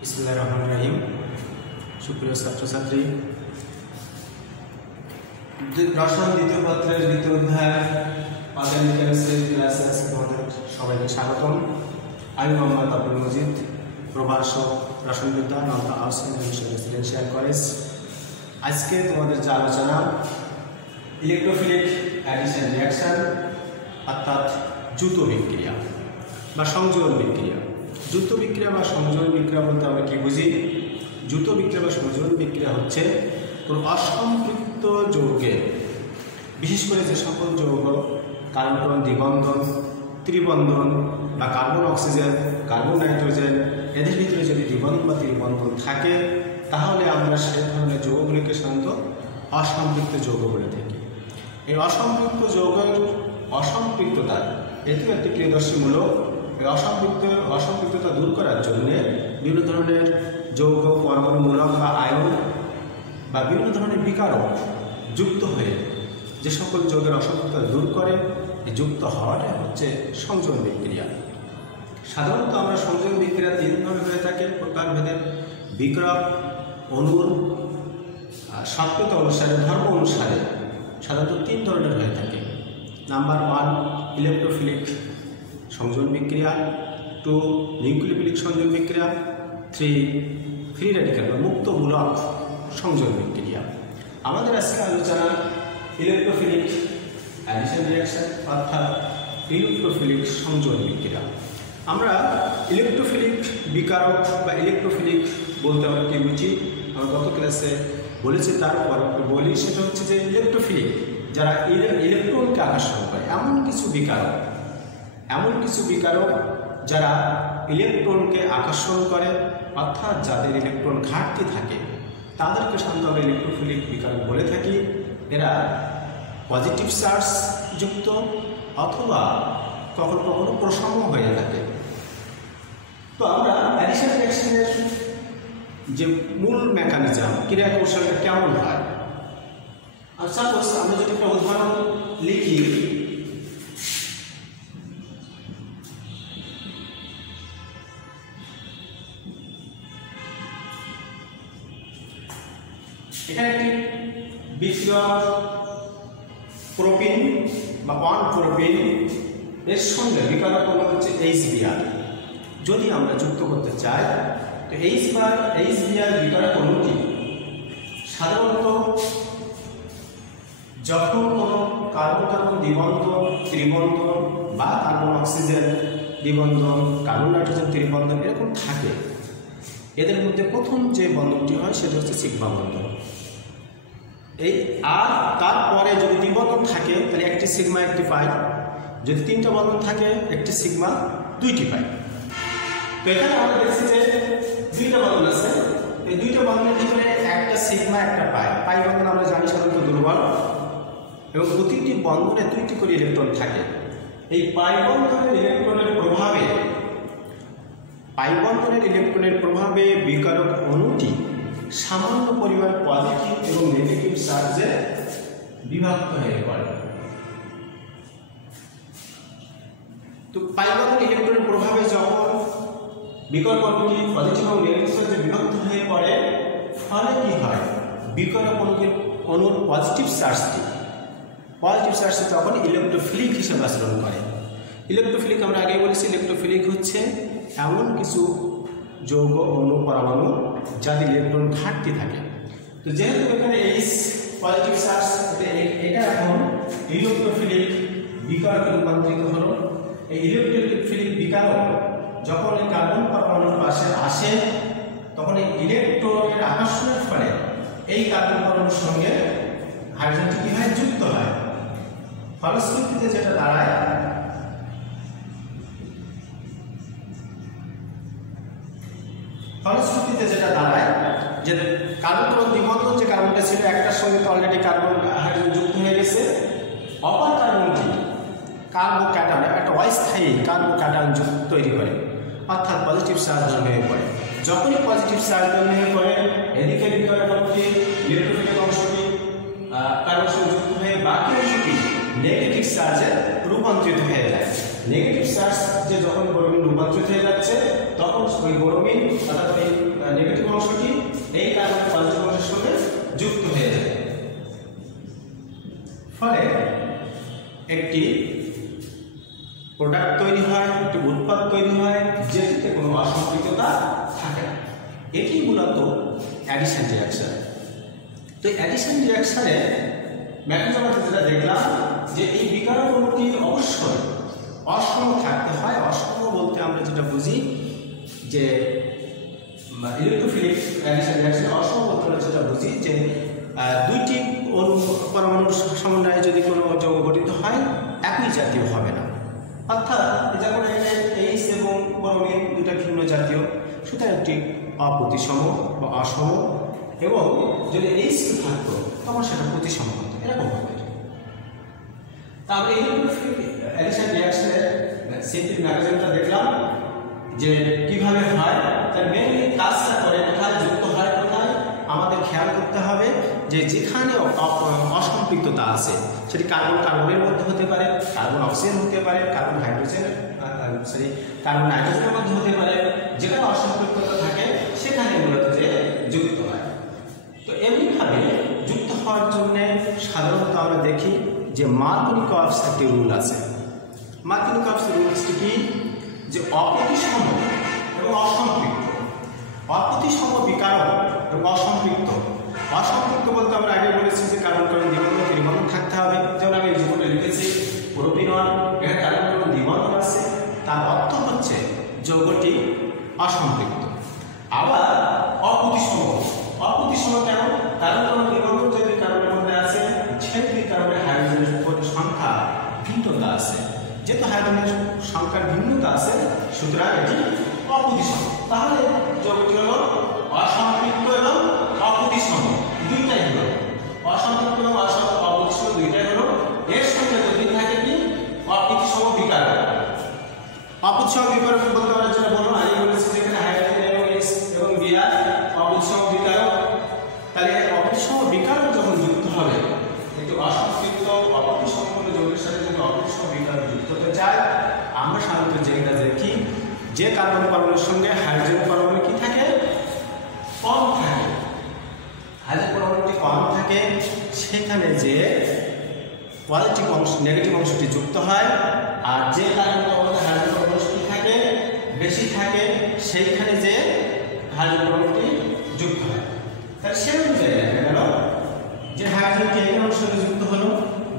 বিসমিল্লাহির রহমানির রহিম। সুপ্রিয় ছাত্রছাত্রী, রসায়ন দ্বিতীয় পত্রের দ্বিতীয় অধ্যায় অর্গানিক্যালসের ক্লাসে আজকে তোমাদের সবাইকে স্বাগতম। আমি মোহাম্মদ আব্দুল মজিদ, প্রভাষক, রসায়নবিদ্যা, নর্থ আর্টস রেসিডেন্সিয়াল কলেজ। আজকে তোমাদের যে আলোচনা ইলেকট্রোফিলিক অ্যাডিশন রিঅ্যাকশন, অর্থাৎ যুত বিক্রিয়া বা সংযোজন বিক্রিয়া। যুত বিক্রিয়া বা সংযোজন বিক্রিয়া বলতে আমরা কি বুঝি? যুত বিক্রিয়া বা সংযোজন বিক্রিয়া হচ্ছে কোনো অসম্পৃক্ত যৌগে, বিশেষ করে যে সকল যৌগ কার্বন দ্বিবন্ধন, ত্রিবন্ধন বা কার্বন অক্সিজেন, কার্বন নাইট্রোজেন, এদের ভিতরে যদি দ্বিবন্ধন বা ত্রিবন্ধন থাকে তাহলে আমরা সেই ধরনের যৌগগুলিকে সাধারণত অসম্পৃক্ত যৌগ বলে থাকি। এই অসম্পৃক্ত যৌগের অসম্পৃক্ততা এটিও একটি ক্রিয়াদর্শীমূলক। এই অসম্পৃক্ততা দূর করার জন্য বিভিন্ন ধরনের যৌগ পরমাণুমূলক বা আয়ন বা বিভিন্ন ধরনের বিকারক যুক্ত হয়ে যে সকল যৌগের অসম্পৃক্ততা দূর করে, এই যুক্ত হওয়াটা হচ্ছে সংযোজন বিক্রিয়া। সাধারণত আমরা সংযোজন বিক্রিয়া তিন ধরনের হয়ে থাকে প্রকারভেদে। বিক্রয়ক অণুর সক্রিয়তা অনুসারে, ধর্ম অনুসারে সাধারণত তিন ধরনের হয়ে থাকে। নাম্বার 1 ইলেকট্রোফিলিক সংযোজন বিক্রিয়া, 2 নিউক্লিওফিলিক সংযোজন বিক্রিয়া, 3 ফ্রি রেডিক্যাল বা মুক্তমূলক সংযোজন বিক্রিয়া। আমাদের আজকে আলোচনা ইলেকট্রোফিলিক অ্যাডিশন রিঅ্যাকশন, অর্থাৎ ইলেকট্রোফিলিক সংযোজন বিক্রিয়া। আমরা ইলেকট্রোফিলিক বিকারক বা ইলেকট্রোফিলিক বলতে আমরা কি বুঝি? আমরা গত ক্লাসে বলেছি, তারপর বলি, সেটা হচ্ছে যে ইলেকট্রোফিলিক যারা ইলেকট্রনকে আকর্ষণ করে, এমন কিছু বিকারক যারা ইলেকট্রনকে আকর্ষণ করে, অর্থাৎ যাদের ইলেকট্রন ঘাটতি থাকে তাদেরকে সাধারণত আমরা ইলেকট্রোফিলিক বিকারক বলে থাকি। এরা পজিটিভ চার্জ যুক্ত অথবা কখনো কখনো প্রসম হয়ে থাকে। তো আমরা অ্যাডিশন রিঅ্যাকশনের যে মূল মেকানিজম, ক্রিয়া কৌশলটা কেমন হয়, আর সাপোজ আমরা যদি একটা উদাহরণ লিখি, এখানে একটি বিক্রিয়ক প্রোপিন বা 1 প্রোপিন, এর সঙ্গে বিকারক হলো হচ্ছে HBr। যদি আমরা যুক্ত করতে চাই তো HBr বিকারক অণুটি সাধারণত যখন কোনো কার্বন দ্বিবন্ধন, ত্রিবন্ধন বা কার্বন অক্সিজেন দ্বিবন্ধন, কার্বন নাইট্রোজেন ত্রিবন্ধন এরকম থাকে, এদের মধ্যে প্রথম যে বন্ধনটি হয় সেটা হচ্ছে সিগমা বন্ধন। আর তারপরে যদি দ্বিবন্ধন থাকে তাহলে একটি সিগমা একটি পাই, যদি 3টা বন্ধন থাকে একটি সিগমা 2টি পাই। তো এখানে আমরা দেখছি যে 2টা বন্ধন আছে, এই 2টা বন্ধনের ভিতরে একটা সিগমা একটা পাই বন্ধন আমরা জানি সাধারণত দুর্বল, এবং প্রতিটি বন্ধনে 2টি করে ইলেকট্রন থাকে। এই পাই বন্ধনের ইলেকট্রনের প্রভাবে বিকারক অণুটি সামান্য পরিমাণ পজিটিভ এবং নেগেটিভ চার্জে বিভক্ত হয়ে পড়ে। তো পাই বন্ধনের ইলেকট্রনের প্রভাবে যখন বিকারক অণুটি পজিটিভ এবং নেগেটিভ চার্জে বিভক্ত হয়ে পড়ে, ফলে কি হয়, বিকারক অণুর পজিটিভ চার্জটি তখন ইলেকট্রোফিলিক হিসেবে আচরণ করে। ইলেকট্রোফিলিক আমরা আগে বলেছি, ইলেকট্রোফিলিক হচ্ছে এমন কিছু যৌগ অণু পরমাণু যাদের ইলেকট্রন ঘাটতি থাকে। তো যেহেতু এখানে H পজিটিভ চার্জ, এটা এখন ইলেকট্রোফিলিক বিকারকে রূপান্তরিত হলো। এই ইলেকট্রোফিলিক বিকারক যখন এই কার্বন পরমাণুর পাশে আসে তখন এই ইলেকট্রনের আকর্ষণের ফলে এই কার্বন পরমাণুর সঙ্গে হাইড্রোজেনটি কি হয়, যুক্ত হয়। ফলশ্রুতিতে যেটা দাঁড়ায়, যে কার্বন দ্বিবন্ধন যে কার্বনটা ছিল একটার সঙ্গে তো অলরেডি কার্বন হাইড্রোজেন যুক্ত হয়ে গেছে, অপর কার্বনটি কার্বোক্যাটায়ন একটা অস্থায়ী কার্বোক্যাটায়ন তৈরি করে, অর্থাৎ পজিটিভ চার্জ হয়ে পড়ে। যখনই পজিটিভ চার্জ হয়ে পড়ে, এদিকে বিকারক অণুটি ইলেকট্রোফিলিক অংশটি কার্বন সঙ্গে যুক্ত হয়ে বাকি অংশটি নেগেটিভ চার্জে রূপান্তরিত হয়ে যায়। নেগেটিভ চার্জ যে যখন ব্রোমিন রূপান্তরিত হয়ে যাচ্ছে তখন ওই ব্রোমিন অর্থাৎ একটি প্রোডাক্ট তৈরি হয়, একটি উৎপাদ তৈরি হয় যেটিতে কোনো অসম্পৃক্ততা থাকে না। এটি মূলত অ্যাডিশন রিঅ্যাকশন। তো অ্যাডিশন রিঅ্যাকশনে ম্যাক্রোজামাতে যেটা দেখলাম যে এই বিকারকটি অবশ্যই অসম থাকতে হয়। অসম বলতে আমরা যেটা বুঝি যে ইলেকট্রোফিলিক অ্যাডিশন রিঅ্যাকশনে অসম বলতে আমরা যেটা বুঝি যে দুইটি পরমাণুর সমন্বয়ে যদি কোনো যৌগ গঠিত হয় একই জাতীয় হবে না। অর্থাৎ যেমন এখানে এইচ এবং ব্রোমিন দুটা ভিন্ন জাতীয়, সুতরাং একটি অপ্রতিসম বা অসম, এবং যদি এইচ থাকতো তখন সেটা প্রতিসম হতো, এরকম হবে। তারপরে ইলেকট্রোফিলিক অ্যাডিশন রিঅ্যাকশনের সিম্পল মেকানিজমটা দেখলাম যে কিভাবে হয়, তার মেইনলি কাজটা করে কোথায় যুক্ত হয়, কোথায় আমাদের খেয়াল করতে হবে যে যেখানে অসম্পৃক্ততা আছে সেটি কার্বন কার্বনের মধ্যে হতে পারে, কার্বন অক্সিজেন হতে পারে, কার্বন নাইট্রোজেনের মধ্যে হতে পারে। যেখানে অসম্পৃক্ততা থাকে সেখানে মূলত যে যুক্ত হয়। তো এমনিভাবে যুক্ত হওয়ার জন্য সাধারণত আমরা দেখি যে মার্কোনিকভস একটি রুল আছে। মার্কোনিকভস রুলসটি কি, যে অপ্রতিসম এবং অসম্পৃক্ত, অপ্রতিসম বিকারক এবং অসম্পৃক্ত। অসম্পৃক্ত বলতে আমরা আগে বলেছি যে কার্বন কার্বন দ্বিবন্ধন ত্রিবন্ধন থাকতে হবে। যেমন আমি জীবনে লিখেছি প্রোপিনন, এখানে কার্বন কার্বন দ্বিবন্ধন আছে, তার অর্থ হচ্ছে যৌগটি অসম্পৃক্ত। আবার অপ্রতিসম, অপ্রতিসম কেন? কার্বন কার্বন দ্বিবন্ধন যদি কার্বনের মধ্যে আছে সেই কার্বনের হাইড্রোজেনের সংখ্যা ভিন্নতা আছে। যেহেতু হাইড্রোজেনের সংখ্যার ভিন্নতা আছে সুতরাং এটি অপ্রতিসম। তাহলে যৌগটি হলো অসম্পৃক্ত এবং অপ্রতিসম, দুইটাই হলো অসম্পৃক্ত এবং অপ্রতিসম, দুইটাই হলো। এর সঙ্গে যদি থাকে কি অপ্রতিসম বিকারক। অপ্রতিসম বিকারক বলতে আমরা যেটা বললাম আগে বলেছি যেখানে হাইড্রোজেন এবং এইচ এবং বিআর অপ্রতিসম বিকারক। তাহলে অপ্রতিসম বিকারক যখন যুক্ত হবে, একটি অসম্পৃক্ত অপ্রতিসম কোনো যৌগের সাথে যদি অপ্রতিসম বিকারক যুক্ত হতে চায়, আমরা সাধারণত যেটা দেখি যে কার্বন পরমাণুর সঙ্গে হাইড্রোজেন পরমাণু কি থাকে, কম থাকে। হাইড্রোজেন পরমাণুটি কম থাকে সেখানে যে পজিটিভ অংশ নেগেটিভ অংশটি যুক্ত হয়, আর যে কার্বন পরমাণুতে হাইড্রোজেন পরমাণুটি থাকে বেশি থাকে সেইখানে যে হাইড্রোজেন পরমাণুটি যুক্ত হয়। তাহলে সেই অনুযায়ী দেখা গেল যে হাইড্রোজেনটি এই অংশের সঙ্গে যুক্ত হলো,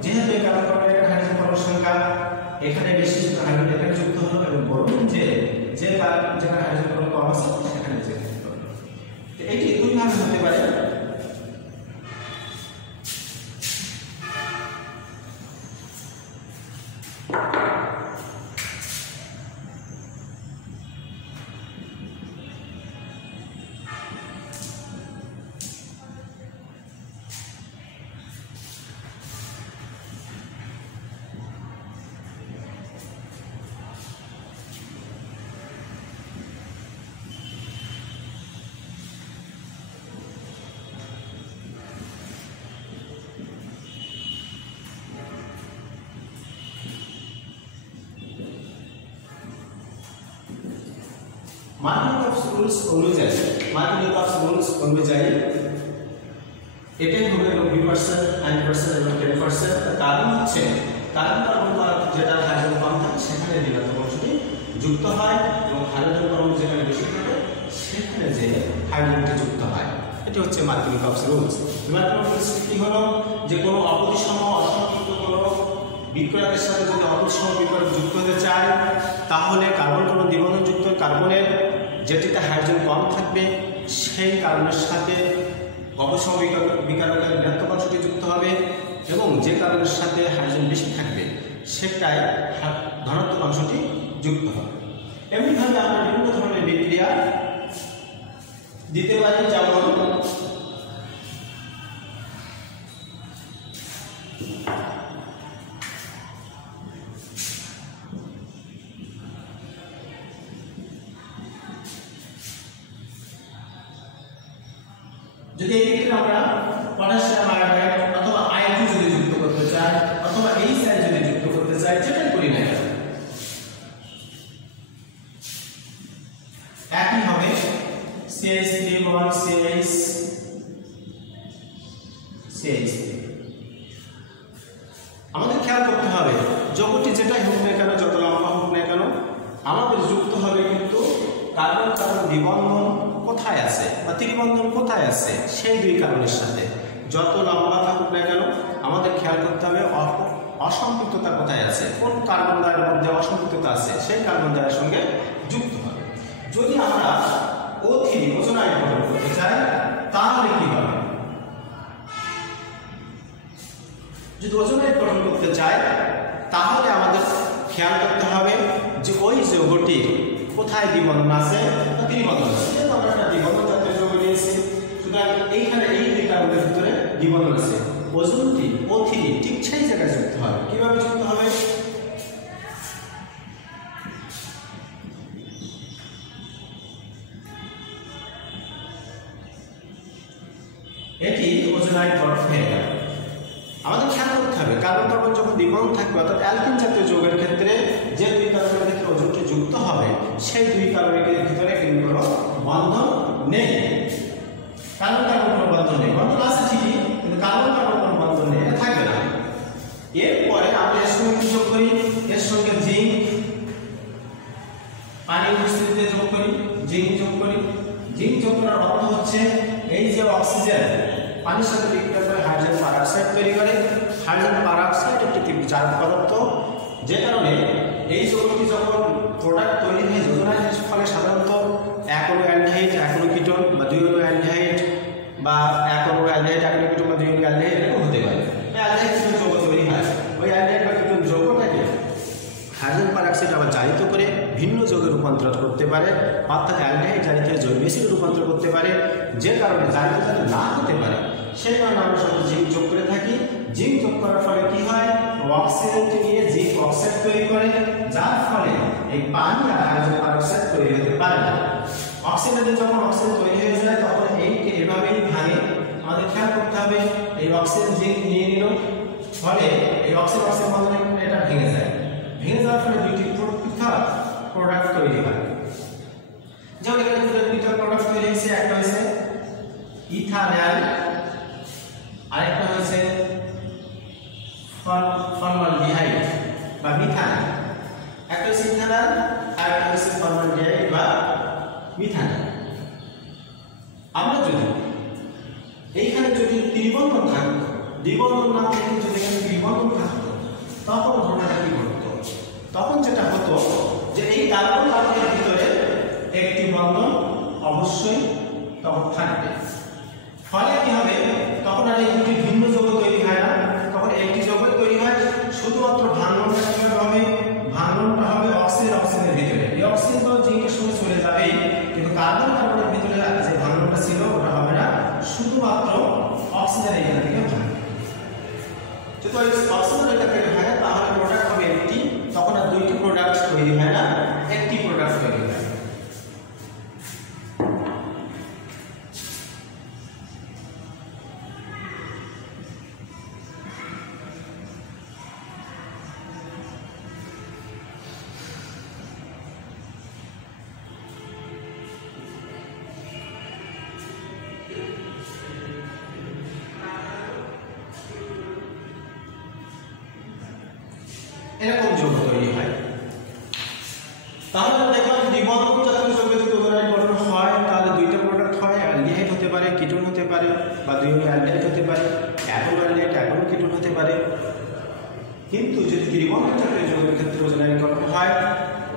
যেহেতু এই কার্বন পরমাণুর হাইড্রোজেন পরমাণুর সংখ্যা এখানে বেশি, সেটা হাইড্রোজেন এখানে যুক্ত হলো, এবং বলুন যে যেখানে হাইড্রোজেন পরমাণু কম আছে সেখানে যে যুক্ত হলো। তো এটি দুইভাবে হতে পারে। মার্কোনিকভস রুলস অনুযায়ী এটাই হবে 90%, 90% এবং 10%। কারণ হচ্ছে কার্বন পরমাণু যেটা হাইড্রোজেন কম থাকে সেখানে ঋণাত্মক অংশটি যুক্ত হয়, এবং হাইড্রোজেন পরমাণু যেখানে বেশি থাকে সেখানে যে হাইড্রোজেনটি যুক্ত হয়। এটি হচ্ছে মার্কোনিকভস রুলস। মার্কোনিকভস রুলস কি হলো, যে কোনো অপ্রতিসম অসম্পৃক্ত কোনো বিক্রিয়কের সাথে যদি অপ্রতিসম বিক্রিয়ক যুক্ত হতে চায়, তাহলে কার্বন কার্বন দ্বিবন্ধন যুক্ত কার্বনের যেটিতে হাইড্রোজেন কম থাকবে সেই কার্বনের সাথে অপসম বিকারকের ঋণাত্মক অংশটি যুক্ত হবে, এবং যে কার্বনের সাথে হাইড্রোজেন বেশি থাকবে সেটাই ধনাত্মক অংশটি যুক্ত হবে। এমনিভাবে আমরা বিভিন্ন ধরনের বিক্রিয়া দিতে পারি, যেমন যদি এই ক্ষেত্রে আমরা পটাশিয়াম আয়োডাইড অথবা আয়ন যদি যুক্ত করতে চাই, অথবা এইচ যদি যুক্ত করতে চাই, যেটাই করি না একই হবে। CH3 বন্ধন CH3। আমাদের খেয়াল করতে হবে যৌগটি যেটাই হোক না কেন, যত লম্বা হোক না কেন, আমাদের যুক্ত হবে কিন্তু কার্বন কার্বন দ্বিবন্ধন কোথায় আছে বা ত্রিবন্ধন কোথায় আছে সেই দুই কার্বনের সাথে। যত লম্বা থাকুক না কেন আমাদের খেয়াল করতে হবে অসম্পৃক্ততা কোথায় আছে, কোন কার্বন দ্বয়ের মধ্যে অসম্পৃক্ততা আছে সেই কার্বন দ্বয়ের সঙ্গে যুক্ত হবে। যদি আমরা O3 ওজোন আয়ন গঠন করতে চাই তাহলে কি হবে? যদি ওজোন আয়ন গঠন করতে চাই তাহলে আমাদের খেয়াল করতে হবে যে ওই যৌগটির কোথায় দ্বিবন্ধন আছে বা ত্রিবন্ধন আছে। যেহেতু আমরা একটা দ্বিবন্ধন জাতীয় যৌগ নিয়েছি, সুতরাং এইখানে এই দুই কার্বনের ভিতরে দ্বিবন্ধন আছে। ওজোনটি O3 ঠিক সেই জায়গায় যুক্ত হবে। কিভাবে যুক্ত হবে? এটি ওজোন আয়ন গঠন হয়ে গেল। আমাদের খেয়াল করতে হবে কার্বন কার্বন যখন দ্বিবন্ধন থাকবে, অর্থাৎ অ্যালকিন জাতীয় যৌগের ক্ষেত্রে যে দুই কার্বনের ক্ষেত্রে ওজোনটি যুক্ত হবে সেই দুই কার্বনের ভিতরে কিন্তু কোনো বন্ধন নেই। কার্বন কার্বন কোনো বন্ধন নেই, বন্ধন আছে ঠিকই কিন্তু কার্বন কার্বন কোনো বন্ধন নেই, এটা থাকবে না। এরপরে আমরা এর সঙ্গে কি যোগ করি? এর সঙ্গে জিঙ্ক, পানি উপস্থিতিতে যোগ করি, জিঙ্ক যোগ করি। জিঙ্ক যোগ করার অর্থ হচ্ছে এই যে অক্সিজেন পানির সাথে বিক্রিয়া করে হাইড্রোজেন পারঅক্সাইড তৈরি করে। হাইড্রোজেন পারঅক্সাইড একটি জারক পদার্থ, যে কারণে এই যৌগটি যখন প্রোডাক্ট তৈরি হয় ওজোন আয়নের ফলে সাধারণত এক অণু অ্যালডিহাইড এক অণু কিটোন বা দুই অণু অ্যালডিহাইড বা এক অণু অ্যালডিহাইড এক অণু কিটোন বা দুই অণু অ্যালডিহাইড এরকম হতে পারে। অ্যালডিহাইড থেকে যৌগ তৈরি হয়, ওই অ্যালডিহাইড বা কিটোন যৌগটাকে হাইড্রোজেন পারঅক্সাইড আবার জারিত করে ভিন্ন যৌগে রূপান্তর করতে পারে, অর্থাৎ অ্যালডিহাইড জারিত হয়ে জৈব অ্যাসিডে রূপান্তর করতে পারে। যে কারণে জারিত যাতে না হতে পারে সেই কারণে আমরা সঙ্গে জিঙ্ক যোগ করে থাকি। জিঙ্ক যোগ করার ফলে কি হয়? অক্সিজেনটি নিয়ে জিঙ্ক অক্সাইড তৈরি করে, যার ফলে এই পানি আর হাইড্রোজেন পারঅক্সাইড তৈরি হতে পারে না। অক্সিজেনে যখন অক্সিজেন তৈরি হয়ে যায় তখন এইকে এভাবেই ভাঙে। আমাদের খেয়াল করতে হবে এই অক্সিজেন জিঙ্ক নিয়ে নিল, ফলে এই অক্সিজেন অক্সিজেন বন্ধনে এটা ভেঙে যায়। ভেঙে যাওয়ার ফলে দুইটি পৃথক প্রোডাক্ট তৈরি হয়। যেমন এখানে দুটো পৃথক প্রোডাক্ট তৈরি হয়েছে, একটা হয়েছে ইথানল, আরেকটা হয়েছে ফর্মালডিহাইড বা মিথানল। একটা হচ্ছে ইথানল, আরেকটা হচ্ছে ফর্মালডিহাইড বা মিথানল। আমরা যদি এইখানে যদি ত্রিবন্ধন থাকতো, দ্বিবন্ধন না থেকে যদি এখানে ত্রিবন্ধন থাকতো তখন ঘটনাটা কি ঘটতো? তখন যেটা হতো যে এই কার্বন কার্বনের ভিতরে একটি বন্ধন অবশ্যই তখন থাকবে। ফলে কি হবে? তখন আর এই দুটি ভিন্ন যৌগ তৈরি হয় না, তখন একটি যৌগ তৈরি হয়। শুধুমাত্র ভাঙনটা কিভাবে হবে? ভাঙনটা হবে অক্সিজেন অক্সিজেনের ভিতরে। এই অক্সিজেন তো জিঙ্কের সঙ্গে চলে যাবে, কিন্তু কার্বন কার্বনের ভিতরে যে ভাঙনটা ছিল ওটা হবে না, শুধুমাত্র অক্সিজেন এখান থেকে ভাঙবে। যদি অক্সিজেন এটা থেকে ভাঙে তাহলে প্রোডাক্ট হবে একটি, তখন আর দুইটি প্রোডাক্ট তৈরি হয় না, একটি প্রোডাক্ট তৈরি হয়। এরকম যৌগ তৈরি হয়। তাহলে দেখলাম দ্বিবন্ধন জাতীয় যৌগে যদি ওজোন আয়ন গঠন হয় তাহলে দুইটা প্রোডাক্ট হয়, অ্যালডিহাইড হতে পারে, কিটোন হতে পারে, বা দুই অণু অ্যালডিহাইড হতে পারে, এক অণু অ্যালডিহাইড এক অণু কিটোন হতে পারে। কিন্তু যদি ত্রিবন্ধন জাতীয় যৌগের ক্ষেত্রে ওজোন আয়ন গঠন হয়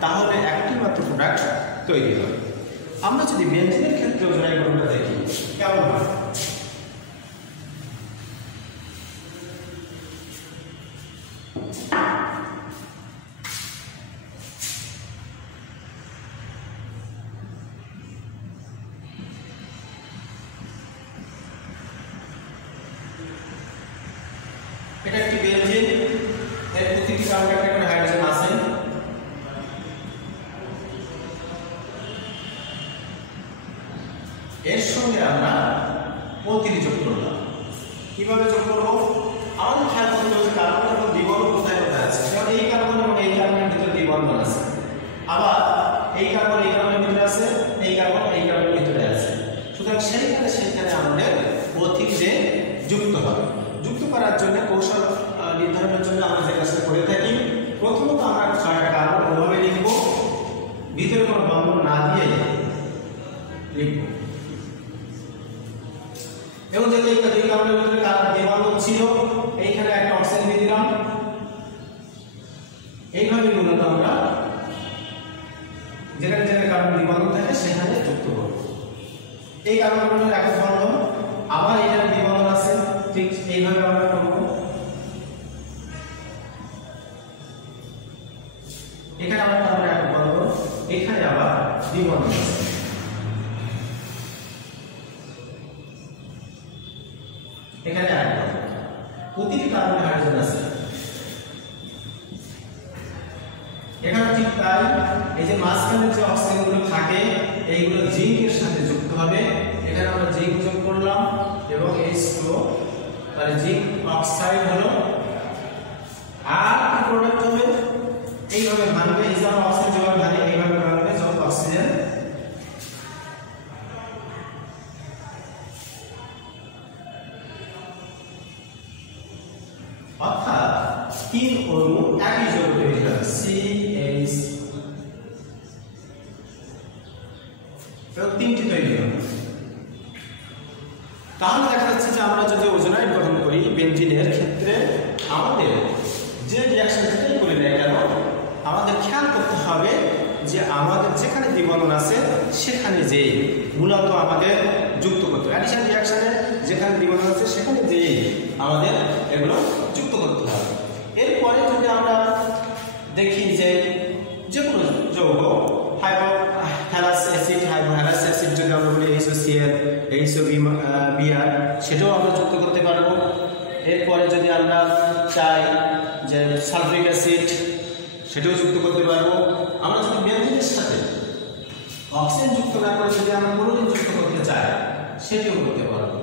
তাহলে একটি মাত্র প্রোডাক্ট তৈরি হয়। আমরা যদি বেনজিনের ক্ষেত্রে ওজোন আয়ন গঠনটা দেখি কেমন হয়? এটা একটি বেনজিন, এর প্রতিটি কার্বনে একটা হাইড্রোজেন আছে। এর সঙ্গে আমরা O3 যোগ করলাম। কিভাবে যোগ করব? আমাদের খেয়াল করতে হবে কার্বন এবং দ্বিবন্ধন কোথায় কোথায় আছে। যেমন এই কার্বন এবং এই কার্বনের ভিতরে দ্বিবন্ধন আছে, আবার এই কার্বন এই কার্বনের ভিতরে আছে, এই কার্বন এই কার্বনের ভিতরে আছে। সুতরাং সেইখানে আমাদের O3 যে যুক্ত হবে। যুক্ত করার জন্য কৌশল নির্ধারণের জন্য আমরা যে কাজটা করে থাকি, লিখব। এবং যদি এই দুই কার্বনের ভিতরে দ্বিবন্ধন ছিল, এইখানে একটা অক্সিজেন দিয়ে দিলাম, এইভাবে মূলত আমরা যেখানে যেখানে কার্বন দ্বিবন্ধন থাকে সেখানে যুক্ত করব। এই কার্বনগুলোর একক বন্ধন, আবার এখানে দ্বিবন্ধন আছে, ঠিক এইভাবে আমরা করব। এখানে আবার কার্বন একক বন্ধন, এখানে আবার দ্বিবন্ধন আছে। এখানে আরেকটা প্রতিটি কার্বনে হাইড্রোজেন আছে। এখানে ঠিক তাই, এই যে মাঝখানে যে অক্সিজেনগুলো থাকে এইগুলো জিঙ্কের সাথে যুক্ত হবে। এখানে আমরা জিঙ্ক যোগ করলাম এবং H2O, তাহলে জিঙ্ক অক্সাইড হলো। আর কি প্রোডাক্ট হবে, এইভাবে ভাঙবে, এই যে আমরা অক্সিজেন যেভাবে ভাঙে এইভাবে ভাঙবে যত অক্সিজেন অর্থাৎ 3 অণু একই যৌগ তৈরি হবে CH এবং 3টি তৈরি হবে। তাহলে দেখা যাচ্ছে যে আমরা যদি ওজোনাইড গঠন করি বেনজিনের ক্ষেত্রে আমাদের যে রিঅ্যাকশনটাই করি না কেন আমাদের খেয়াল করতে হবে যে আমাদের যেখানে দ্বিবন্ধন আছে সেখানে যে মূলত আমাদের যুক্ত করতে হবে। অ্যাডিশন রিঅ্যাকশনে যেখানে দ্বিবন্ধন আছে সেখানে যে আমাদের এগুলো যুক্ত করতে হবে। এরপরে যদি আমরা দেখি যে যে কোনো যৌগ হাইপোহ্যালাস অ্যাসিড, হাইপোহ্যালাস অ্যাসিড যদি আমরা বলি HCl, HBr, সেটাও আমরা যুক্ত করতে পারবো। এরপরে যদি আমরা চাই যে সালফিক অ্যাসিড, সেটাও যুক্ত করতে পারবো। আমরা যদি বেনজিনের সাথে অক্সিজেন যুক্ত না করে যদি আমরা ক্লোরিন যুক্ত করতে চাই সেটাও করতে পারবো।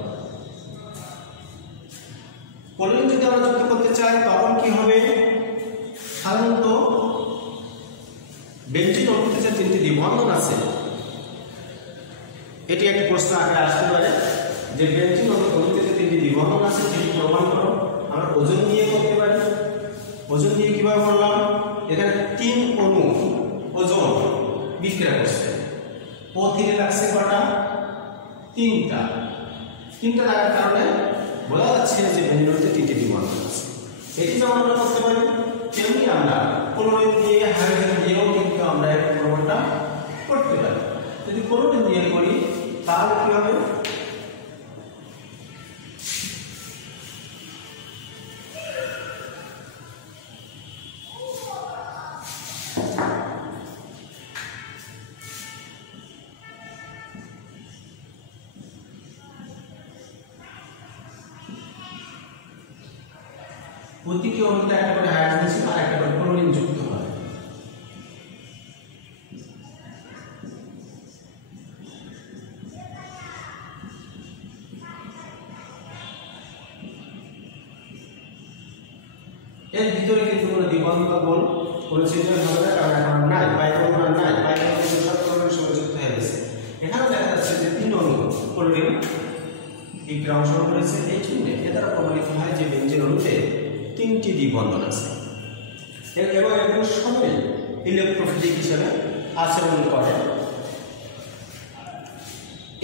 ক্লোরিন যদি আমরা যুক্ত করতে চাই তখন কি হবে, সাধারণত বেনজিন অণুতে যে 3টি দ্বিবন্ধন আছে, এটি একটা প্রশ্ন আকারে আসতে পারে যে বেনজিন অণুতে যে 3টি দ্বিবন্ধন আছে সেটি প্রমাণ করো। আমরা ওজন দিয়ে করতে পারি। ওজন দিয়ে কিভাবে করলাম, এখানে 3 অণু ওজন বিক্রিয়া করছে, O3 লাগছে কটা, 3টা লাগার কারণে বলা যাচ্ছে যে বেনজিন অণুতে 3টি দ্বিবন্ধন আছে। এটি যেমন আমরা করতে পারি, তেমনি আমরা ক্লোরিন দিয়ে হাইড্রোজেন দিয়েও কিন্তু আমরা এই প্রমাণটা করতে পারি। যদি ক্লোরিন দিয়ে করি তাহলে কি হবে, প্রতিটি অণুতে একটা করে হাইড্রোজেন ছিল আর একটা করে ক্লোরিন যুক্ত হয়। এর ভিতরে কিন্তু কোনো দ্বিবন্ধন বল কোনো চিহ্ন হবে না, কারণ এখন নাই, বাইবন্ধন নাই, বাইবন্ধন সব ক্লোরিনের সঙ্গে যুক্ত হয়ে গেছে। এখানে দেখা যাচ্ছে যে 3 অণু ক্লোরিন এই অংশগ্রহণ করেছে, এই চিহ্নে এ দ্বারা প্রমাণিত হয় যে বেনজিন অণুতে 3টি দ্বিবন্ধন আছে এবং এগুলো সবই ইলেকট্রোফিলিক হিসেবে আচরণ করে।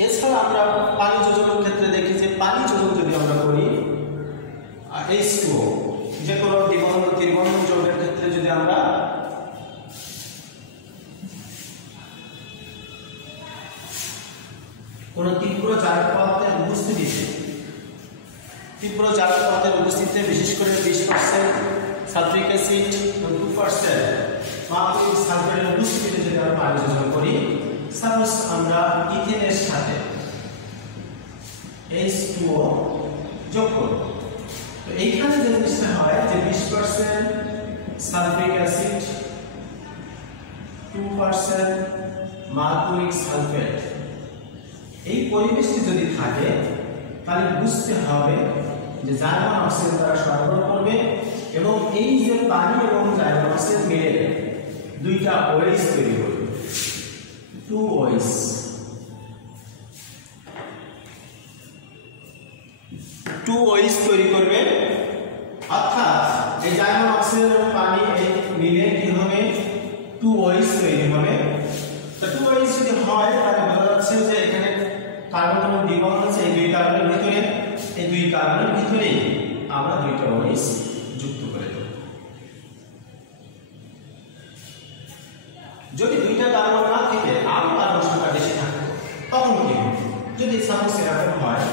এছাড়া আমরা পানি যোজনের ক্ষেত্রে দেখি যে পানি যোজন যদি আমরা করি H2O, যে কোনো ত্রিবন্ধন যৌগের ক্ষেত্রে যদি আমরা কোন তীব্র জারক পদার্থের উপস্থিতিতে বিশেষ করে 20% সালফিক অ্যাসিড এবং 2% মার্কুরিক সালফেটের উপস্থিতিতে যদি আমরা পানি যোজন করি, সাপোজ আমরা ইথেনের সাথে H2O যোগ করব, তো এইখানে যে জিনিসটা হয় যে 20% সালফিক অ্যাসিড, 2% মার্কুরিক সালফেট, এই পরিবেশটি যদি থাকে তাহলে বুঝতে হবে যে জার্মান অক্সিজেন দ্বারা সরবরাহ করবে এবং এই যে পানি এবং জার্মান অক্সিজেন মিলে 2টা OH তৈরি করবে, 2 OH। তৈরি করবে, অর্থাৎ এই জার্মান অক্সিজেন এবং পানি এই মিলে কি হবে, 2 OH তৈরি হবে। তো 2 OH যদি হয় তাহলে বলা যাচ্ছে যে এখানে কার্বন এবং দ্বিবন্ধন আছে এই দুই কার্বনের ভিতরে, এই দুই কার্বনের ভিতরে আমরা দুইটা OH যুক্ত করে দেব। যদি দুইটা কার্বন না থেকে আরো কার্বন সংখ্যা বেশি থাকে তখন কি হবে? যদি সাপোজ এরকম হয়,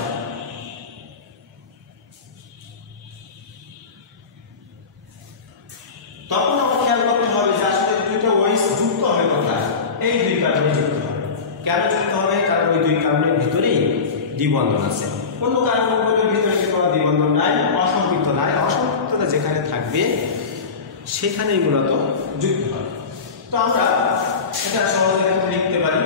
তখন আমরা খেয়াল করতে হবে যে আসলে দুইটা OH যুক্ত হবে কোথায়? এই দুই কার্বনে যুক্ত হবে। কেন যুক্ত হবে? কারণ ওই দুই কার্বনের ভিতরেই দ্বিবন্ধন আছে। অন্য কার্বনের ভিতরে কিন্তু দ্বিবন্ধন নাই, অসম্পৃক্ত নাই। অসম্পৃক্ততা যেখানে থাকবে সেখানেই মূলত যুক্ত হবে। তো আমরা এটা সহজে লিখতে পারি,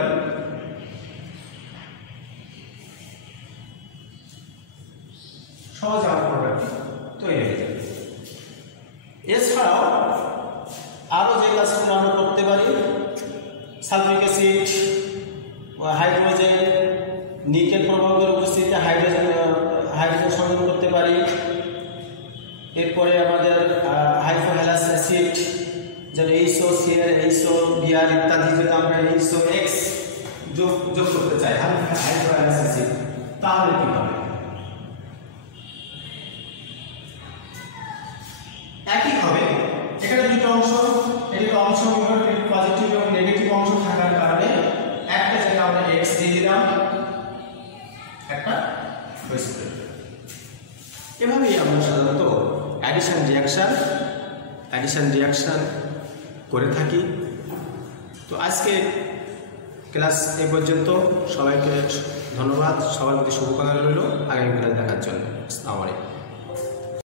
সহজে আমার প্রোডাক্ট তৈরি হয়ে যাবে। এছাড়াও আরো যে কাজগুলো আমরা করতে পারি, সালফিক অ্যাসিড, হাইড্রোজেন, নিকেল প্রভাবের উপস্থিতিতে হাইড্রোজেন সংযোগ করতে পারি। এরপরে আমাদের হাইফোহ্যালাস অ্যাসিড যেন HOCl, HOBr ইত্যাদি যদি আমরা HOX যোগ করতে চাই হাইফোহ্যালাস অ্যাসিড, তাহলে কি হবে? একই হবে। এখানে দুটো অংশ, এটার অংশ পজিটিভ এবং নেগেটিভ অংশ থাকার কারণে একটা জায়গায় আমরা X দিয়ে দিলাম, একটা হয়েছে। এভাবেই আমরা সাধারণত অ্যাডিশন রিঅ্যাকশন করে থাকি। তো আজকে ক্লাস এ পর্যন্ত। সবাইকে ধন্যবাদ, সবার প্রতি শুভকামনা রইল আগামী ক্লাস দেখার জন্য। আসসালামু আলাইকুম।